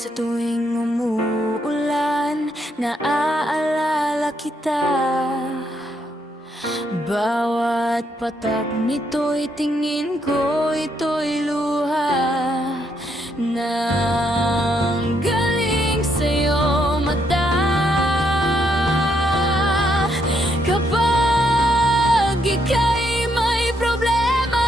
Sa tuwing umuulan, naaalala kita. Bawat patak nito'y tingin ko, ito'y luha nang galing sa'yo mata. Kapag ika'y may problema,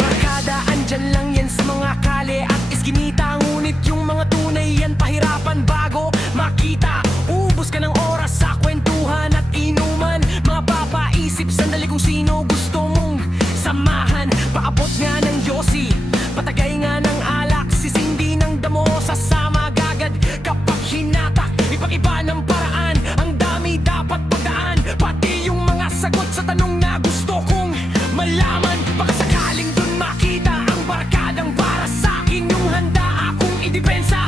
barkada, andyan lang yan sa mga kali at iskinita. Ngunit yung mga tunay yan pahirapan bago makita. Ubus ka ng oras sa kwentuhan at inuman. Mapapaisip sandali kung sino gusto mong samahan. Paabot nga ng yosi, patagay nga ng alak, sisindi ng damo, sasama gagad kapag hinatak. Ipag-iba ng paraan, ang dami dapat pagdaan, pati yung mga sagot sa tanong na gusto kong malaman. Baka sakaling dun makita ang barkadang para sa akin, yung handa akong idepensa.